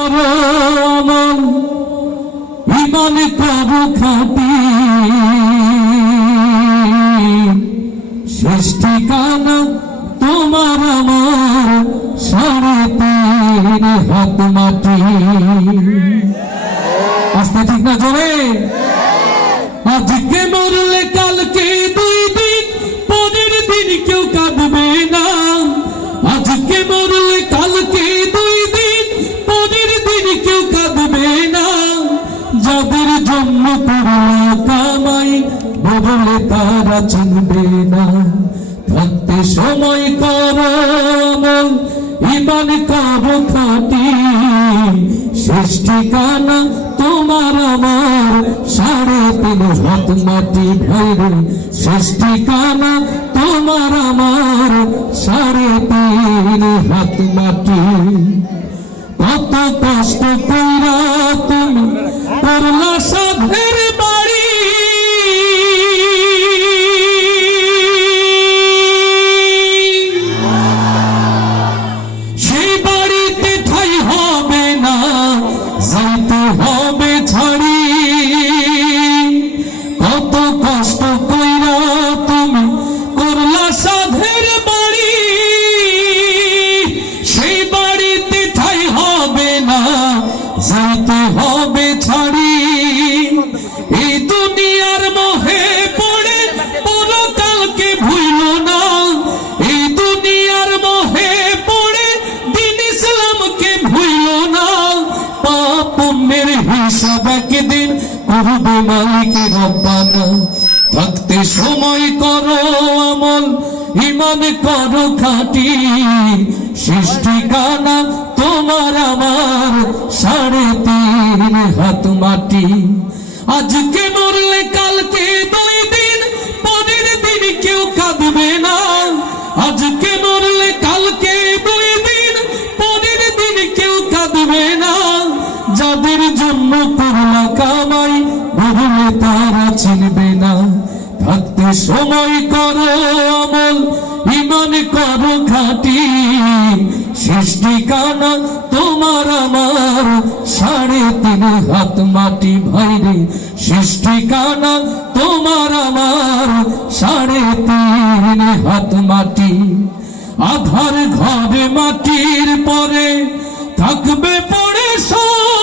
আমল ইমান করো খাটি শেষ ঠিকানা তোমার আমার সাড়ে তিন হাত মাটি। সময় করো ইমান করো খাটি শেষ ঠিকানা তোমার আমার, সাড়ে তিন হাত মাটি ভৈরে শেষ ঠিকানা তোমার আমার, সাড়ে তিন হাত মাটি। কত কষ্ট কইরা তুমি করলা করবে মালিকে রব্বানা। থাকতে সময় করো আমল ইমান করো খাটি। সৃষ্টি কানা তোমার আমার সাড়ে তিন হাত মাটি। আজকে মরলে কালকে সময় করো আমল ইমান করো খাটি। সৃষ্টি কানা তোমার আমার, সাড়ে তিন হাত মাটি ভাইরে সৃষ্টি কানা তোমার আমার, সাড়ে তিন হাত মাটি। আধার ঘরে মাটির পরে থাকবে পড়ে সব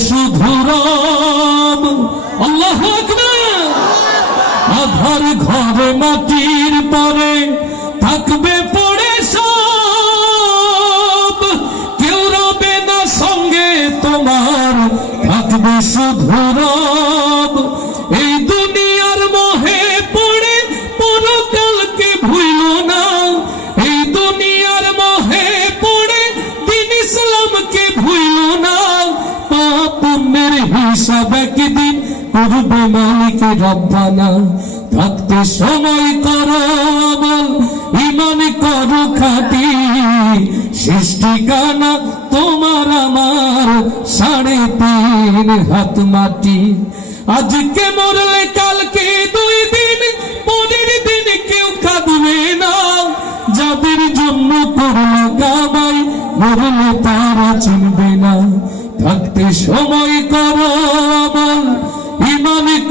শুধু রাম আল্লাহ আধার ঘরে মাটির পরে থাকবে পড়ে সব। কেউ রবে না সঙ্গে তোমার, থাকবে শুধু রব করবে মালিকে রব্বানা। থাকতে সময় করো আমল ইমান করো খাটি। সৃষ্টি গানা তোমার আমার, সাড়ে তিন হাত মাটি। আজকে মরলে কালকে দুই দিন, পরের দিন কেউ কাঁদবে না। যাদের জন্য করল কামাই, মরলে তারা চিনবে না। থাকতে সময় করো আমল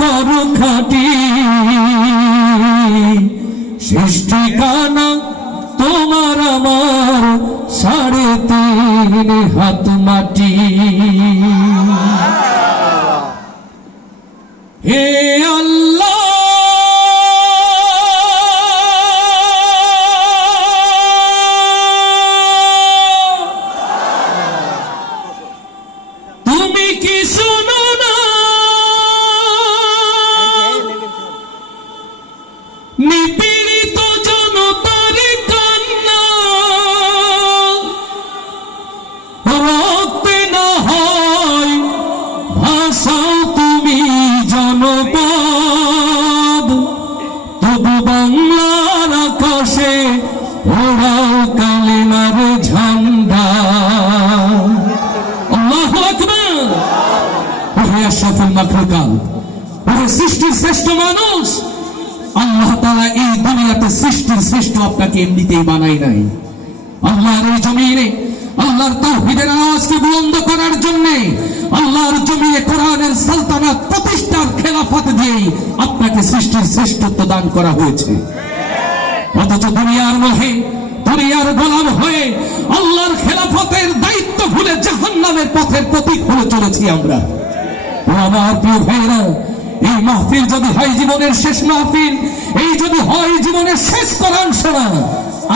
করো খাটি সৃষ্টি কানা তোমার আমার সাড়ে তিন হাত মাটি। সাথে সৃষ্টির শ্রেষ্ঠ আপনাকে এমনিতেই বানাই নাই। আল্লাহর এই জমিনে, আল্লাহর তাওহীদের আওয়াজকে বুলন্দ করার জন্য, আল্লাহর জমিনে কোরআনের সালতানাত প্রতিষ্ঠার খেলাফত দিয়েই আপনাকে সৃষ্টির শ্রেষ্ঠত্ব দান করা হয়েছে। অথচ দুনিয়ার মোহে, দুনিয়ার গোলাম হয়ে আল্লাহর খেলাফতের দায়িত্ব ভুলে জাহান্নামের পথের প্রতীক হয়ে চলেছি আমরা। আমার প্রিয় ভাইরা এই মাহফিল যদি হয় জীবনের শেষ মাহফিল, এই যদি হয় জীবনের শেষ কোরআন শোনা,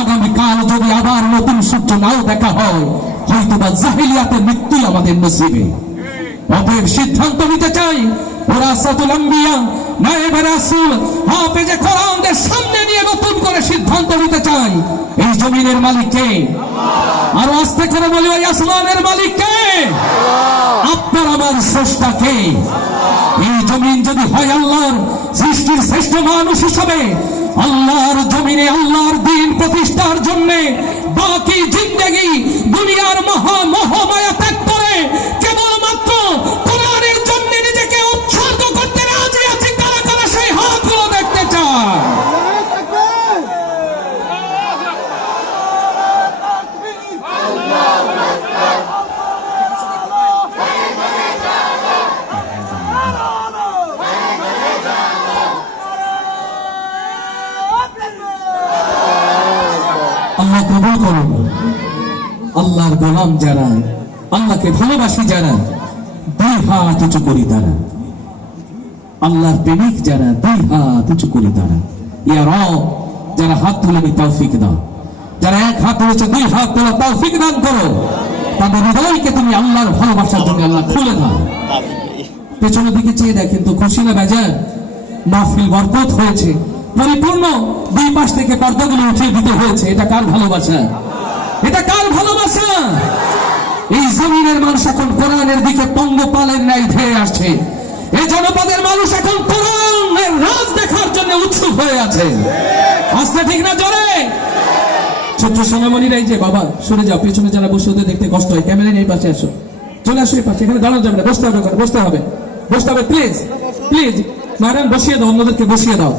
আগামীকাল যদি আবার নতুন সূর্য নাও দেখা হয় হয়তো বা জাহিলিয়াতের মৃত্যুই আমাদের নসিবে। অতএব সিদ্ধান্ত নিতে চাই। ওরাসাতুল আম্বিয়া নায়েবে রাসূল হাফেজে কোরআনদের সামনে নিয়ে নতুন করে সিদ্ধান্ত নিতে চাই। এই জমিনের মালিক কে? আর আস্তে করে বলি ওই আসমানের মালিক কে? আপনার আমার স্রষ্টা কে? এই জমিন যদি হয় আল্লাহর সৃষ্টির শ্রেষ্ঠ মানুষ হিসাবে আল্লাহর জমিনে আল্লাহর দিন প্রতিষ্ঠার জন্য বাকি জিন্দগি দুনিয়ার মহা মহামায়া যারা আল্লাহকে ভালোবাসি যারা দুই হাত উঁচু করি তারা আল্লাহর প্রেমিক যারা, দুই হাত উঁচু করি তারা ইয়া রব, যারা হাত তুলেনি তৌফিক দাও। যারা এক হাত তুলেছে, দুই হাত তোলা তৌফিক দান করো। তাদের হৃদয়কে তুমি আল্লাহর ভালোবাসার জন্য আল্লাহ খুলে দাও। পেছনের দিকে চেয়ে দেখেন তো খুশি না বেজার? মাহফিল বরকত হয়েছে। পরিপূর্ণ দুই পাশ থেকে পর্দাগুলো উঠিয়ে দিতে হয়েছে। এটা কার ভালোবাসা? এটা কার ভালোবাসা? এই জমিনের মানুষ এখন কোরআনের দিকে পঙ্গপালের ন্যায় ধেয়ে আসছে। এই জনপদের মানুষ এখন কোরআনের রাজ দেখার জন্য উৎসুক হয়ে আছে। আসতে ঠিক না জোরে? ছোট্ট সোনামণিরা এই যে বাবা, সরে যাও, পেছনে যারা বসে ওদের দেখতে কষ্ট হয়। ক্যামেরা নিয়ে পাশে আসো। চলে আসো এই পাশে, এখানে দাঁড়ানো যাবে না, বসতে হবে বসতে হবে। বসতে হবে প্লিজ প্লিজ ম্যাডাম বসিয়ে দাও, অন্যদেরকে বসিয়ে দাও।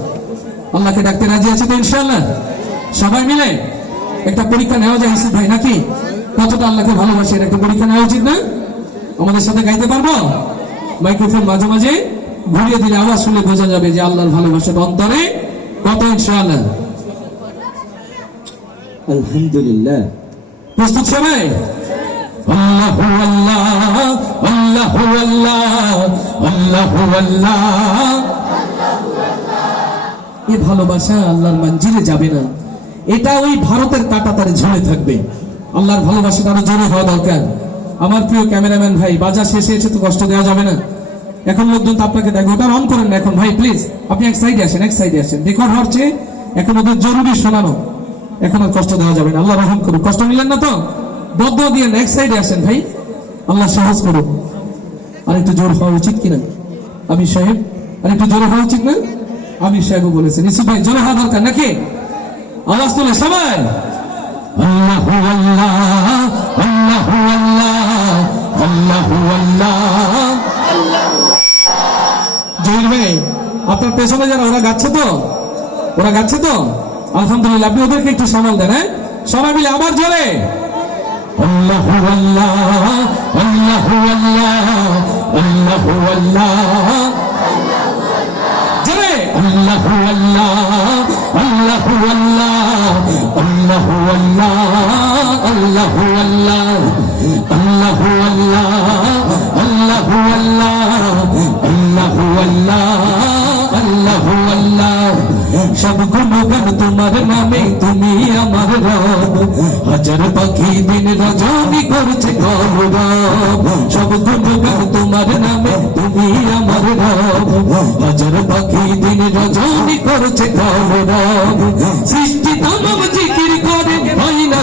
আল্লাহকে ডাকতে রাজি আছে তো ইনশাল্লাহ সবাই মিলে? একটা পরীক্ষা নেওয়া যায় ইসিফ ভাই নাকি? কতটা আল্লাহকে ভালোবাসে এটা একটা পরীক্ষা নেওয়া উচিত না? আমাদের সাথে গাইতে পারব? মাইক্রোফোন মাঝে মাঝে ঘুরিয়ে দিলে আওয়াজ শুনে বোঝা যাবে যে আল্লাহর ভালোবাসার অন্তরে কত ইনশাআল্লাহ। আলহামদুলিল্লাহ। প্রস্তুত সবাই? আল্লাহ আল্লাহ আল্লাহ আল্লাহ আল্লাহ আল্লাহ। এ ভালোবাসা আল্লাহর মঞ্জিলে যাবে না। এটা ওই ভারতের কাটাতারে ঝুলে থাকবে। আল্লাহর ভালোবাসা আরও জোরে হওয়া দরকার। আমার প্রিয় ক্যামেরাম্যান ভাই, বাজার শেষে এসে তো কষ্ট দেওয়া যাবে না। এখন পর্যন্ত আপনাকে দেখো, ওটা অন করেন না এখন। ভাই প্লিজ আপনি এক সাইডে আসেন, এক সাইডে আসেন। রেকর্ড হচ্ছে, এখন ওদের জরুরি শোনানো। এখন আর কষ্ট দেওয়া যাবে না। আল্লাহ রহম করুন কষ্ট নিলেন না তো? বদ্ধ দিয়ে এক সাইডে আসেন ভাই। আল্লাহ সাহস করুন আর একটু জোর হওয়া উচিত কিনা? আমি সাহেব, আর একটু জোর হওয়া উচিত না? আমি সাহেব বলেছেন ইসু ভাই, জোর হওয়া দরকার নাকি? আওয়াজ তোলে সবাই আল্লাহ আল্লাহ আল্লাহ আল্লাহ আল্লাহ আল্লাহ। জহির ভাই, আপনার পেছনে যারা, ওরা গাচ্ছে তো? ওরা গাচ্ছে তো? আলহামদুলিল্লাহ, আপনি ওদেরকে একটু সামাল দেন হ্যাঁ? সবাই মিলে আবার জোরে। আল্লাহ আল্লাহ আল্লাহ আল্লাহ আল্লাহ জোরে আল্লাহ। আল্লাহ আল্লাহ সব গুণগান তোমার নামে তুমি আমার রব হাজার পাখি দিন রজনী করছে গৌরব সব গুণগান তোমার নামে তুমি আমার রব হাজার পাখি দিন রজনী করছে সৃষ্টি তামাম জিকির করে ভাই না